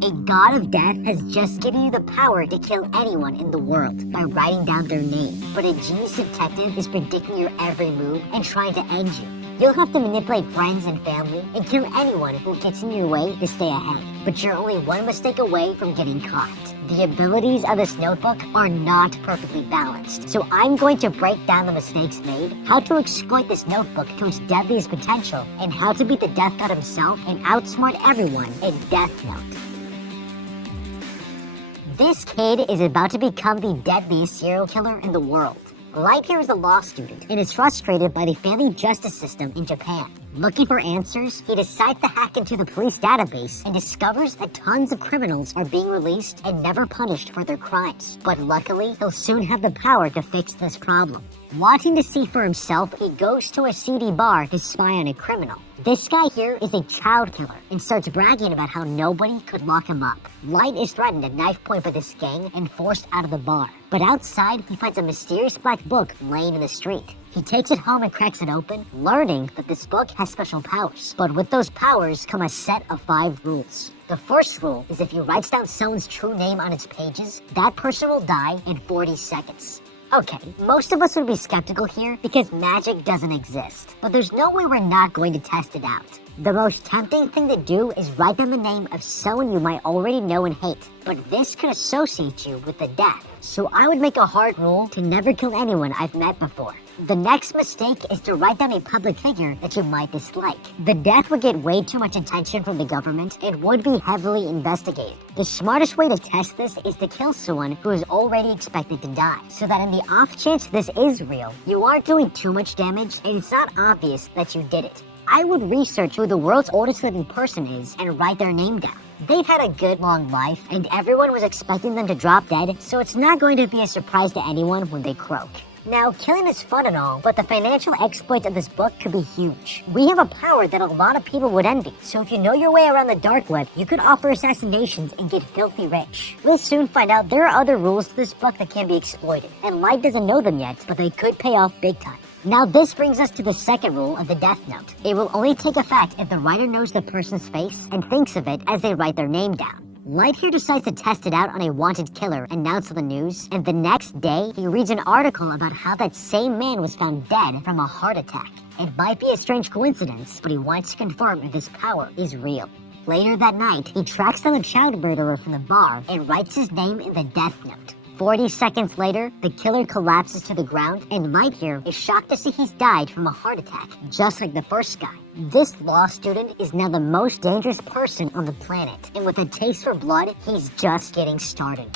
A god of death has just given you the power to kill anyone in the world by writing down their name. But a genius detective is predicting your every move and trying to end you. You'll have to manipulate friends and family and kill anyone who gets in your way to stay ahead. But you're only one mistake away from getting caught. The abilities of this notebook are not perfectly balanced, so I'm going to break down the mistakes made, how to exploit this notebook to its deadliest potential, and how to beat the Death God himself and outsmart everyone in Death Note. This kid is about to become the deadliest serial killer in the world. Light here is a law student and is frustrated by the family justice system in Japan. Looking for answers, he decides to hack into the police database and discovers that tons of criminals are being released and never punished for their crimes. But luckily, he'll soon have the power to fix this problem. Wanting to see for himself, he goes to a seedy bar to spy on a criminal. This guy here is a child killer and starts bragging about how nobody could lock him up. Light is threatened at knife point by this gang and forced out of the bar. But outside, he finds a mysterious black book laying in the street. He takes it home and cracks it open, learning that this book has special powers. But with those powers come a set of 5 rules. The first rule is if he writes down someone's true name on its pages, that person will die in 40 seconds. Okay, most of us would be skeptical here because magic doesn't exist, but there's no way we're not going to test it out. The most tempting thing to do is write down the name of someone you might already know and hate, but this could associate you with the death, so I would make a hard rule to never kill anyone I've met before. The next mistake is to write down a public figure that you might dislike. The death would get way too much attention from the government and would be heavily investigated. The smartest way to test this is to kill someone who is already expected to die, so that in the off chance this is real, you aren't doing too much damage and it's not obvious that you did it. I would research who the world's oldest living person is and write their name down. They've had a good long life and everyone was expecting them to drop dead, so it's not going to be a surprise to anyone when they croak. Now, killing is fun and all, but the financial exploits of this book could be huge. We have a power that a lot of people would envy, so if you know your way around the dark web, you could offer assassinations and get filthy rich. We'll soon find out there are other rules to this book that can be exploited, and Light doesn't know them yet, but they could pay off big time. Now this brings us to the second rule of the Death Note. It will only take effect if the writer knows the person's face and thinks of it as they write their name down. Light here decides to test it out on a wanted killer announced on the news, and the next day, he reads an article about how that same man was found dead from a heart attack. It might be a strange coincidence, but he wants to confirm if this power is real. Later that night, he tracks down the child murderer from the bar and writes his name in the Death Note. 40 seconds later, the killer collapses to the ground, and Light here is shocked to see he's died from a heart attack, just like the first guy. This law student is now the most dangerous person on the planet, and with a taste for blood, he's just getting started.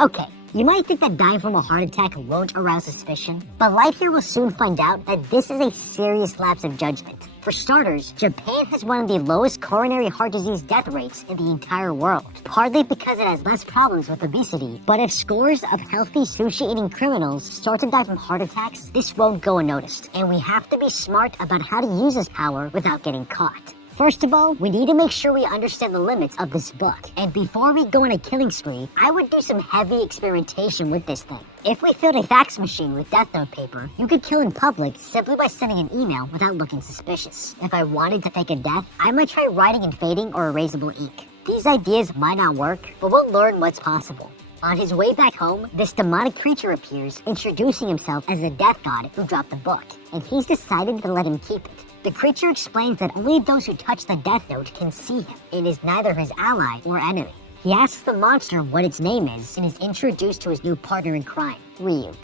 Okay, you might think that dying from a heart attack won't arouse suspicion, but Light here will soon find out that this is a serious lapse of judgment. For starters, Japan has one of the lowest coronary heart disease death rates in the entire world, partly because it has less problems with obesity. But if scores of healthy sushi-eating criminals start to die from heart attacks, this won't go unnoticed, and we have to be smart about how to use this power without getting caught. First of all, we need to make sure we understand the limits of this book. And before we go on a killing spree, I would do some heavy experimentation with this thing. If we filled a fax machine with Death Note paper, you could kill in public simply by sending an email without looking suspicious. If I wanted to fake a death, I might try writing in fading or erasable ink. These ideas might not work, but we'll learn what's possible. On his way back home, this demonic creature appears, introducing himself as the Death God who dropped the book, and he's decided to let him keep it. The creature explains that only those who touch the Death Note can see him, and is neither his ally or enemy. He asks the monster what its name is, and is introduced to his new partner in crime, Ryuk.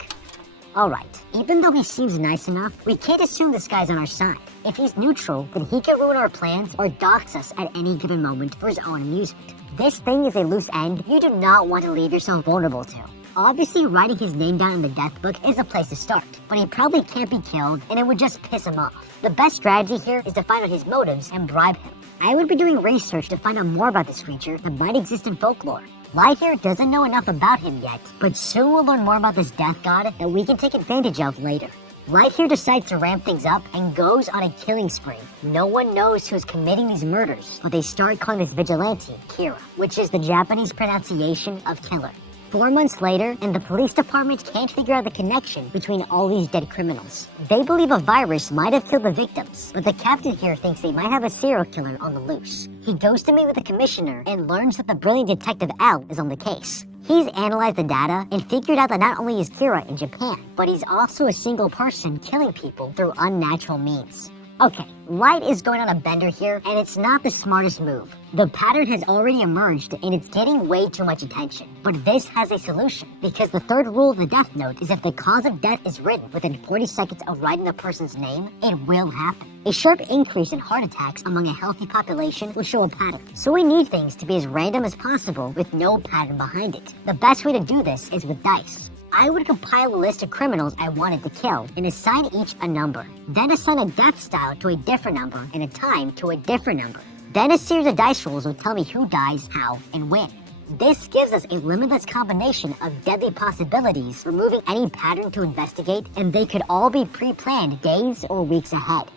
Alright, even though he seems nice enough, we can't assume this guy's on our side. If he's neutral, then he can ruin our plans or dox us at any given moment for his own amusement. This thing is a loose end you do not want to leave yourself vulnerable to. Obviously, writing his name down in the death book is a place to start, but he probably can't be killed and it would just piss him off. The best strategy here is to find out his motives and bribe him. I would be doing research to find out more about this creature that might exist in folklore. Light here doesn't know enough about him yet, but soon we'll learn more about this death god that we can take advantage of later. Light here decides to ramp things up and goes on a killing spree. No one knows who's committing these murders, but they start calling this vigilante Kira, which is the Japanese pronunciation of killer. 4 months later, and the police department can't figure out the connection between all these dead criminals. They believe a virus might have killed the victims, but the captain here thinks they might have a serial killer on the loose. He goes to meet with the commissioner and learns that the brilliant detective L is on the case. He's analyzed the data and figured out that not only is Kira in Japan, but he's also a single person killing people through unnatural means. Okay, Light is going on a bender here, and it's not the smartest move. The pattern has already emerged, and it's getting way too much attention. But this has a solution, because the third rule of the Death Note is if the cause of death is written within 40 seconds of writing the person's name, it will happen. A sharp increase in heart attacks among a healthy population will show a pattern. So we need things to be as random as possible with no pattern behind it. The best way to do this is with dice. I would compile a list of criminals I wanted to kill and assign each a number. Then assign a death style to a different number and a time to a different number. Then a series of dice rolls will tell me who dies, how, and when. This gives us a limitless combination of deadly possibilities, removing any pattern to investigate, and they could all be pre-planned days or weeks ahead.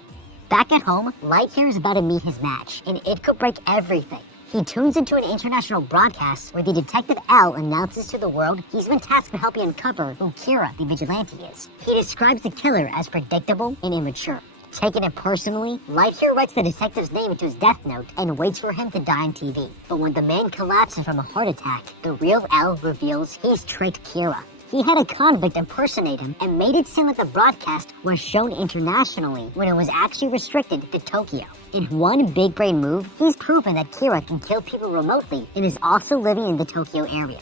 Back at home, Light here is about to meet his match, and it could break everything. He tunes into an international broadcast where the detective L announces to the world he's been tasked with helping uncover who Kira the vigilante is. He describes the killer as predictable and immature. Taking it personally, Light here writes the detective's name into his death note and waits for him to die on TV. But when the man collapses from a heart attack, the real L reveals he's tricked Kira. He had a convict impersonate him and made it seem like the broadcast was shown internationally when it was actually restricted to Tokyo. In one big brain move, he's proven that Kira can kill people remotely and is also living in the Tokyo area.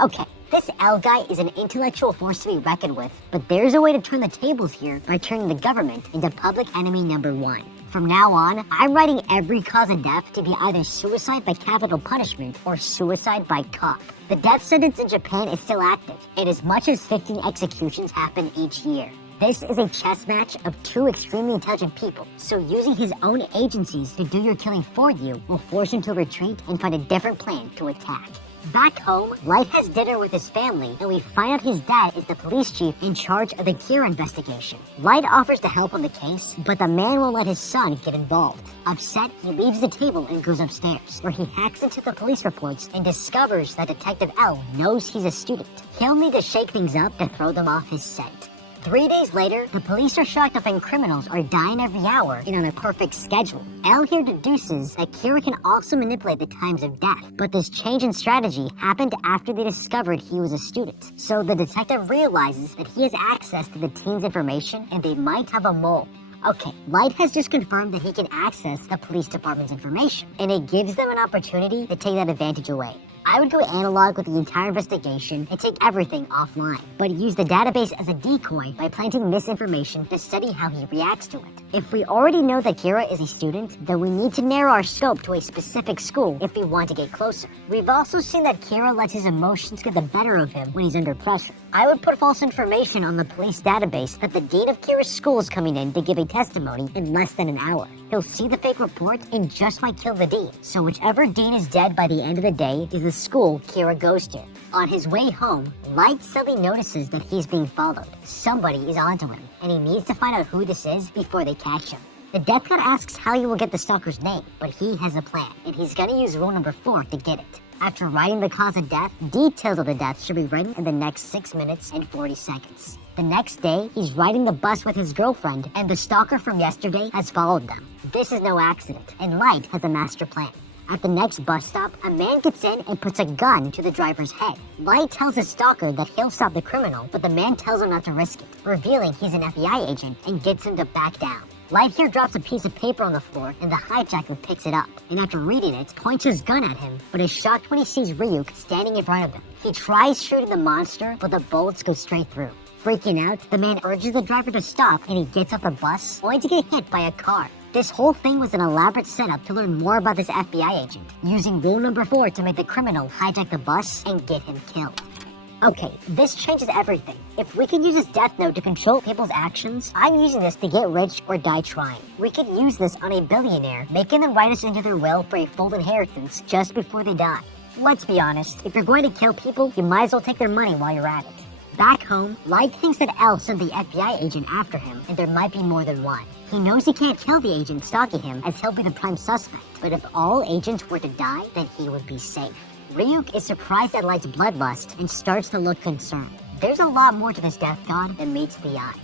Okay, this L guy is an intellectual force to be reckoned with, but there's a way to turn the tables here by turning the government into public enemy number one. From now on, I'm writing every cause of death to be either suicide by capital punishment or suicide by cop. The death sentence in Japan is still active, and as much as 15 executions happen each year. This is a chess match of two extremely intelligent people, so using his own agencies to do your killing for you will force him to retreat and find a different plan to attack. Back home, Light has dinner with his family, and we find out his dad is the police chief in charge of the Kira investigation. Light offers to help on the case, but the man won't let his son get involved. Upset, he leaves the table and goes upstairs, where he hacks into the police reports and discovers that Detective L knows he's a student. He'll need to shake things up to throw them off his scent. 3 days later, the police are shocked to find criminals are dying every hour and on a perfect schedule. L here deduces that Kira can also manipulate the times of death, but this change in strategy happened after they discovered he was a student. So the detective realizes that he has access to the teen's information and they might have a mole. Okay, Light has just confirmed that he can access the police department's information, and it gives them an opportunity to take that advantage away. I would go analog with the entire investigation and take everything offline, but use the database as a decoy by planting misinformation to study how he reacts to it. If we already know that Kira is a student, then we need to narrow our scope to a specific school if we want to get closer. We've also seen that Kira lets his emotions get the better of him when he's under pressure. I would put false information on the police database that the dean of Kira's school is coming in to give a testimony in less than an hour. He'll see the fake report and just might kill the dean. So whichever dean is dead by the end of the day is the school Kira goes to. On his way home, Light suddenly notices that he's being followed. Somebody is onto him, and he needs to find out who this is before they catch him. The Death God asks how he will get the stalker's name, but he has a plan, and he's gonna use rule number 4 to get it. After writing the cause of death, details of the death should be written in the next 6 minutes and 40 seconds. The next day, he's riding the bus with his girlfriend, and the stalker from yesterday has followed them. This is no accident, and Light has a master plan. At the next bus stop, a man gets in and puts a gun to the driver's head. Light tells his stalker that he'll stop the criminal, but the man tells him not to risk it, revealing he's an FBI agent and gets him to back down. Light here drops a piece of paper on the floor, and the hijacker picks it up, and after reading it, points his gun at him, but is shocked when he sees Ryuk standing in front of him. He tries shooting the monster, but the bullets go straight through. Freaking out, the man urges the driver to stop, and he gets off the bus, only to get hit by a car. This whole thing was an elaborate setup to learn more about this FBI agent, using rule number 4 to make the criminal hijack the bus and get him killed. Okay, this changes everything. If we can use this death note to control people's actions, I'm using this to get rich or die trying. We could use this on a billionaire, making them write us into their will for a full inheritance just before they die. Let's be honest, if you're going to kill people, you might as well take their money while you're at it. Back home, Light thinks that L sent the FBI agent after him, and there might be more than one. He knows he can't kill the agent stalking him, as he'll be the prime suspect, but if all agents were to die, then he would be safe. Ryuk is surprised at Light's bloodlust and starts to look concerned. There's a lot more to this death god than meets the eye.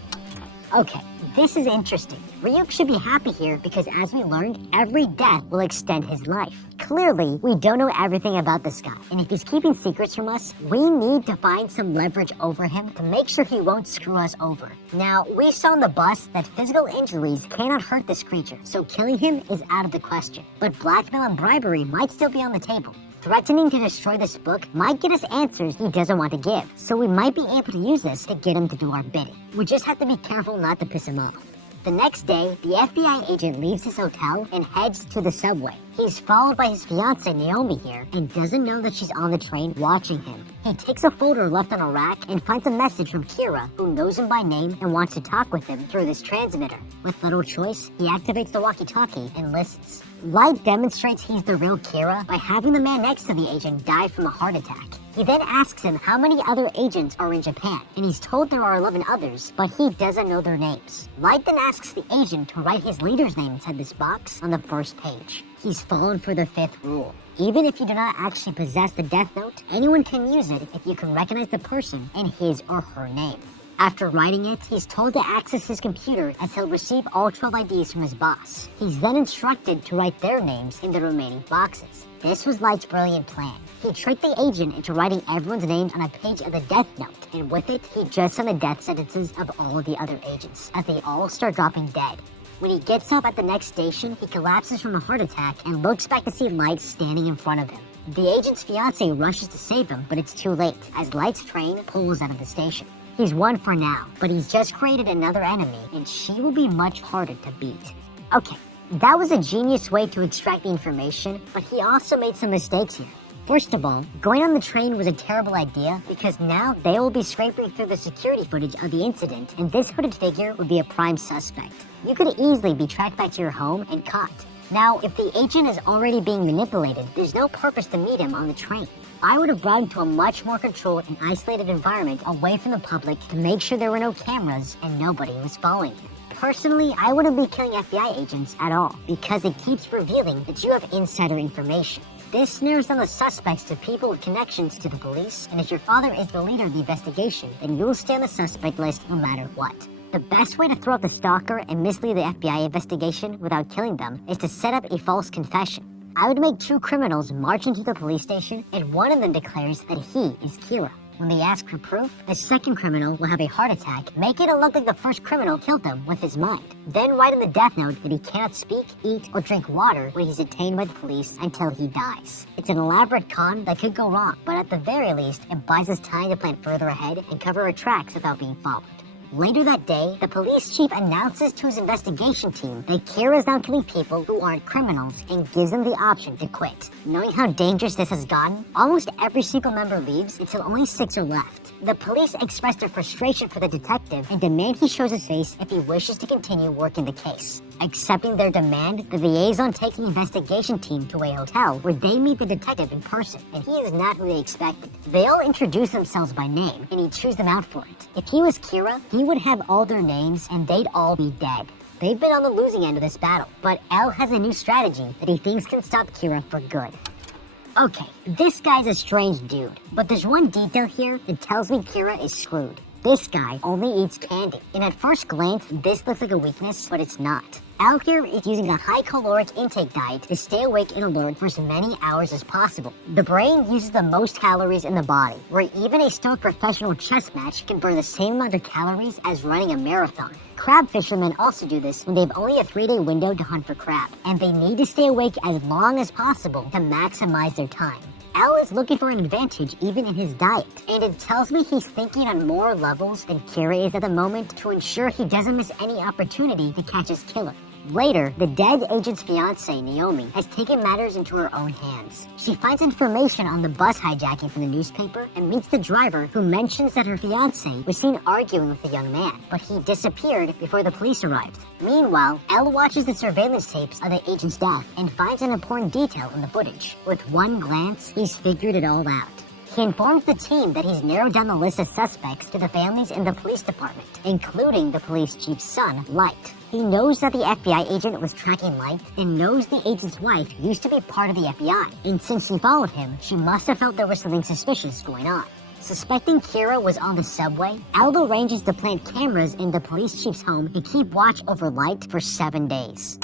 Okay, this is interesting. Ryuk should be happy here because as we learned, every death will extend his life. Clearly, we don't know everything about this guy, and if he's keeping secrets from us, we need to find some leverage over him to make sure he won't screw us over. Now, we saw on the bus that physical injuries cannot hurt this creature, so killing him is out of the question. But blackmail and bribery might still be on the table. Threatening to destroy this book might get us answers he doesn't want to give, so we might be able to use this to get him to do our bidding. We just have to be careful not to piss him off. The next day, the FBI agent leaves his hotel and heads to the subway. He's followed by his fiancée Naomi here and doesn't know that she's on the train watching him. He takes a folder left on a rack and finds a message from Kira, who knows him by name and wants to talk with him through this transmitter. With little choice, he activates the walkie-talkie and listens. Light demonstrates he's the real Kira by having the man next to the agent die from a heart attack. He then asks him how many other agents are in Japan, and he's told there are 11 others, but he doesn't know their names. Light then asks the agent to write his leader's name inside this box on the first page. He's fallen for the 5th rule. Even if you do not actually possess the Death Note, anyone can use it if you can recognize the person and his or her name. After writing it, he's told to access his computer as he'll receive all 12 IDs from his boss. He's then instructed to write their names in the remaining boxes. This was Light's brilliant plan. He tricked the agent into writing everyone's names on a page of the Death Note, and with it, he judged on the death sentences of all the other agents, as they all start dropping dead. When he gets up at the next station, he collapses from a heart attack and looks back to see Light standing in front of him. The agent's fiancée rushes to save him, but it's too late, as Light's train pulls out of the station. He's won for now, but he's just created another enemy, and she will be much harder to beat. Okay, that was a genius way to extract the information, but he also made some mistakes here. First of all, going on the train was a terrible idea because now they will be scraping through the security footage of the incident, and this hooded figure would be a prime suspect. You could easily be tracked back to your home and caught. Now, if the agent is already being manipulated, there's no purpose to meet him on the train. I would have brought him to a much more controlled and isolated environment away from the public to make sure there were no cameras and nobody was following him. Personally, I wouldn't be killing FBI agents at all because it keeps revealing that you have insider information. This narrows down the suspects to people with connections to the police, and if your father is the leader of the investigation, then you'll stay on the suspect list no matter what. The best way to throw out the stalker and mislead the FBI investigation without killing them is to set up a false confession. I would make 2 criminals march into the police station, and one of them declares that he is Kira. When they ask for proof, the second criminal will have a heart attack, making it look like the first criminal killed them with his mind. Then write in the death note that he cannot speak, eat, or drink water when he's detained by the police until he dies. It's an elaborate con that could go wrong, but at the very least, it buys us time to plan further ahead and cover our tracks without being followed. Later that day, the police chief announces to his investigation team that Kira is now killing people who aren't criminals and gives them the option to quit. Knowing how dangerous this has gotten, almost every single member leaves until only 6 are left. The police express their frustration for the detective and demand he shows his face if he wishes to continue working the case. Accepting their demand, the liaison takes the investigation team to a hotel where they meet the detective in person, and he is not who they expected. They all introduce themselves by name, and he chews them out for it. If he was Kira, he would have all their names, and they'd all be dead. They've been on the losing end of this battle, but L has a new strategy that he thinks can stop Kira for good. Okay, this guy's a strange dude, but there's one detail here that tells me Kira is screwed. This guy only eats candy, and at first glance, this looks like a weakness, but it's not. Al here is using a high caloric intake diet to stay awake and alert for as many hours as possible. The brain uses the most calories in the body, where even a stoic professional chess match can burn the same amount of calories as running a marathon. Crab fishermen also do this when they have only a 3-day window to hunt for crab, and they need to stay awake as long as possible to maximize their time. Al is looking for an advantage even in his diet, and it tells me he's thinking on more levels than Kira is at the moment to ensure he doesn't miss any opportunity to catch his killer. Later, the dead agent's fiancée, Naomi, has taken matters into her own hands. She finds information on the bus hijacking from the newspaper and meets the driver, who mentions that her fiancé was seen arguing with a young man, but he disappeared before the police arrived. Meanwhile, Elle watches the surveillance tapes of the agent's death and finds an important detail in the footage. With one glance, he's figured it all out. He informs the team that he's narrowed down the list of suspects to the families in the police department, including the police chief's son, Light. He knows that the FBI agent was tracking Light and knows the agent's wife used to be part of the FBI, and since she followed him, she must have felt there was something suspicious going on. Suspecting Kira was on the subway, Aldo arranges to plant cameras in the police chief's home and keep watch over Light for 7 days.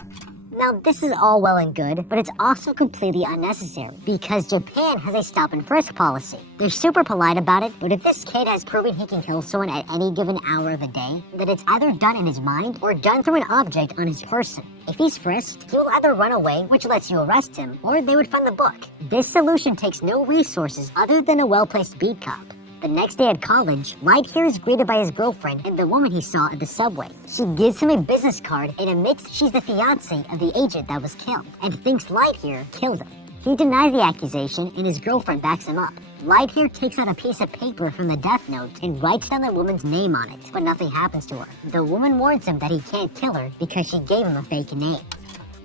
Now, this is all well and good, but it's also completely unnecessary because Japan has a stop-and-frisk policy. They're super polite about it, but if this kid has proven he can kill someone at any given hour of the day, then it's either done in his mind or done through an object on his person. If he's frisked, he will either run away, which lets you arrest him, or they would find the book. This solution takes no resources other than a well-placed beat cop. The next day at college, Light here is greeted by his girlfriend and the woman he saw at the subway. She gives him a business card and admits she's the fiancée of the agent that was killed, and thinks Light here killed him. He denies the accusation and his girlfriend backs him up. Light here takes out a piece of paper from the death note and writes down the woman's name on it, but nothing happens to her. The woman warns him that he can't kill her because she gave him a fake name.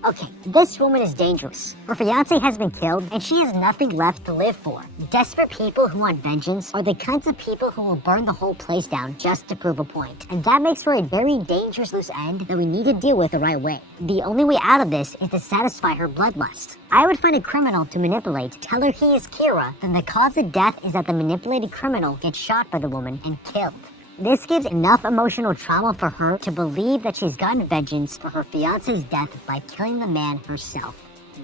Okay, this woman is dangerous. Her fiancé has been killed, and she has nothing left to live for. Desperate people who want vengeance are the kinds of people who will burn the whole place down just to prove a point. And that makes for a very dangerous loose end that we need to deal with the right way. The only way out of this is to satisfy her bloodlust. I would find a criminal to manipulate, tell her he is Kira, then the cause of death is that the manipulated criminal gets shot by the woman and killed. This gives enough emotional trauma for her to believe that she's gotten vengeance for her fiancé's death by killing the man herself.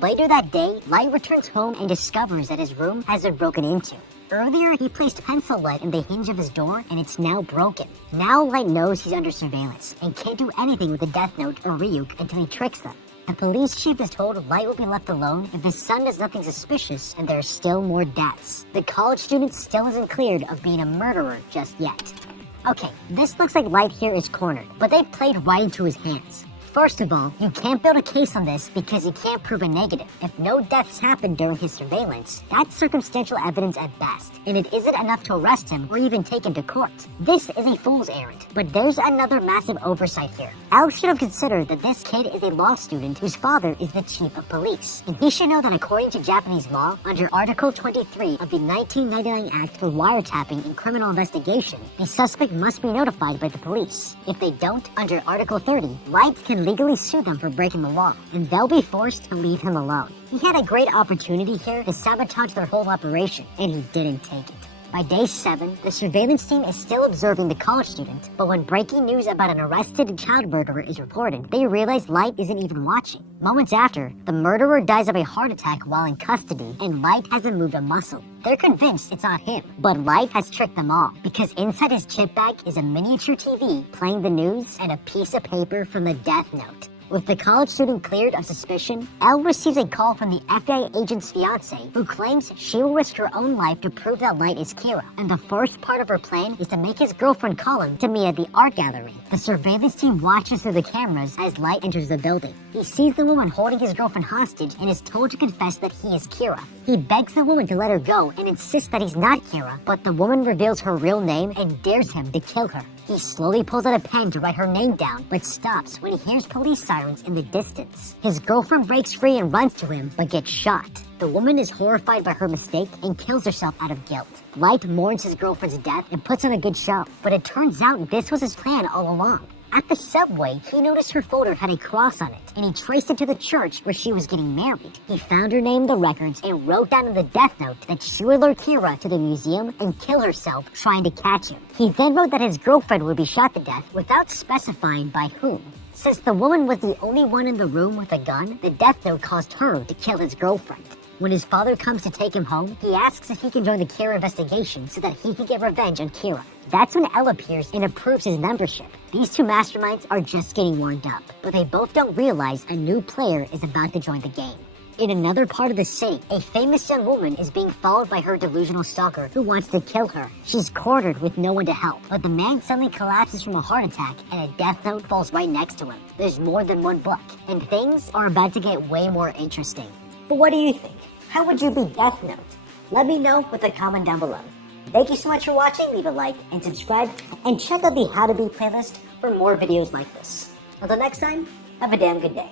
Later that day, Light returns home and discovers that his room has been broken into. Earlier, he placed pencil lead in the hinge of his door, and it's now broken. Now Light knows he's under surveillance and can't do anything with the death note or Ryuk until he tricks them. The police chief is told Light will be left alone if his son does nothing suspicious and there are still more deaths. The college student still isn't cleared of being a murderer just yet. Okay, this looks like Light here is cornered, but they've played right into his hands. First of all, you can't build a case on this because you can't prove a negative. If no deaths happened during his surveillance, that's circumstantial evidence at best, and it isn't enough to arrest him or even take him to court. This is a fool's errand, but there's another massive oversight here. Al should have considered that this kid is a law student whose father is the chief of police, and he should know that according to Japanese law, under Article 23 of the 1999 Act for wiretapping in criminal investigation, the suspect must be notified by the police. If they don't, under Article 30, Light can legally sue them for breaking the law, and they'll be forced to leave him alone. He had a great opportunity here to sabotage their whole operation, and he didn't take it. By day 7, the surveillance team is still observing the college student, but when breaking news about an arrested child murderer is reported, they realize Light isn't even watching. Moments after, the murderer dies of a heart attack while in custody, and Light hasn't moved a muscle. They're convinced it's not him, but Light has tricked them all, because inside his chip bag is a miniature TV playing the news and a piece of paper from the death note. With the college student cleared of suspicion, Elle receives a call from the FBI agent's fiancée, who claims she will risk her own life to prove that Light is Kira, and the first part of her plan is to make his girlfriend call him to meet at the art gallery. The surveillance team watches through the cameras as Light enters the building. He sees the woman holding his girlfriend hostage and is told to confess that he is Kira. He begs the woman to let her go and insists that he's not Kira, but the woman reveals her real name and dares him to kill her. He slowly pulls out a pen to write her name down, but stops when he hears police sirens in the distance. His girlfriend breaks free and runs to him, but gets shot. The woman is horrified by her mistake and kills herself out of guilt. Light mourns his girlfriend's death and puts on a good show, but it turns out this was his plan all along. At the subway, he noticed her folder had a cross on it, and he traced it to the church where she was getting married. He found her name in the records and wrote down in the death note that she would lure Kira to the museum and kill herself trying to catch him. He then wrote that his girlfriend would be shot to death without specifying by whom. Since the woman was the only one in the room with a gun, the death note caused her to kill his girlfriend. When his father comes to take him home, he asks if he can join the Kira investigation so that he can get revenge on Kira. That's when Elle appears and approves his membership. These two masterminds are just getting warmed up, but they both don't realize a new player is about to join the game. In another part of the city, a famous young woman is being followed by her delusional stalker who wants to kill her. She's cornered with no one to help, but the man suddenly collapses from a heart attack and a death note falls right next to him. There's more than one book, and things are about to get way more interesting. But what do you think? How would you be Death Note? Let me know with a comment down below. Thank you so much for watching. Leave a like and subscribe, and check out the How to Be playlist for more videos like this. Until next time, have a damn good day.